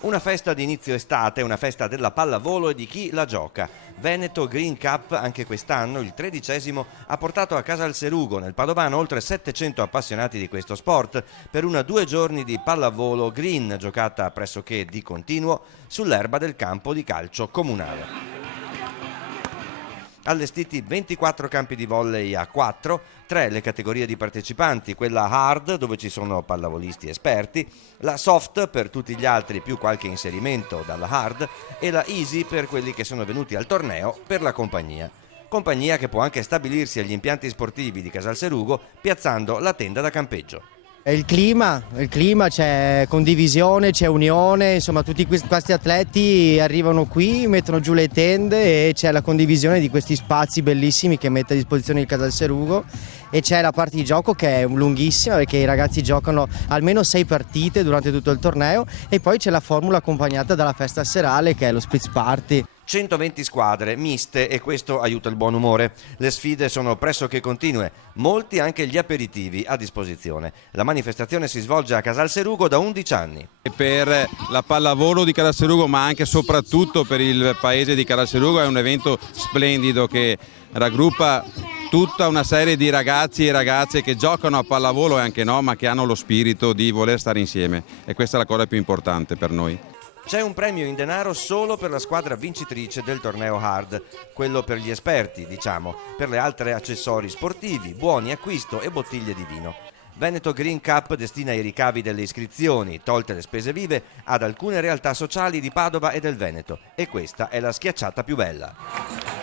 Una festa di inizio estate, una festa della pallavolo e di chi la gioca. Veneto Green Cup anche quest'anno, il 13°, ha portato a Casalserugo, nel Padovano, oltre 700 appassionati di questo sport per una 2 giorni di pallavolo green giocata pressoché di continuo sull'erba del campo di calcio comunale. Allestiti 24 campi di volley a 4, 3 le categorie di partecipanti, quella hard dove ci sono pallavolisti esperti, la soft per tutti gli altri più qualche inserimento dalla hard e la easy per quelli che sono venuti al torneo per la compagnia. Compagnia che può anche stabilirsi agli impianti sportivi di Casalserugo piazzando la tenda da campeggio. Il clima, c'è condivisione, c'è unione, insomma tutti questi atleti arrivano qui, mettono giù le tende e c'è la condivisione di questi spazi bellissimi che mette a disposizione il Casalserugo e c'è la parte di gioco che è lunghissima perché i ragazzi giocano almeno 6 partite durante tutto il torneo e poi c'è la formula accompagnata dalla festa serale che è lo spritz party. 120 squadre miste e questo aiuta il buon umore. Le sfide sono pressoché continue, molti anche gli aperitivi a disposizione. La manifestazione si svolge a Casalserugo da 11 anni. Per la pallavolo di Casalserugo, ma anche e soprattutto per il paese di Casalserugo, è un evento splendido che raggruppa tutta una serie di ragazzi e ragazze che giocano a pallavolo e anche no, ma che hanno lo spirito di voler stare insieme e questa è la cosa più importante per noi. C'è un premio in denaro solo per la squadra vincitrice del torneo hard, quello per gli esperti, diciamo, per le altre accessori sportivi, buoni acquisto e bottiglie di vino. Veneto Green Cup destina i ricavi delle iscrizioni, tolte le spese vive, ad alcune realtà sociali di Padova e del Veneto e questa è la schiacciata più bella.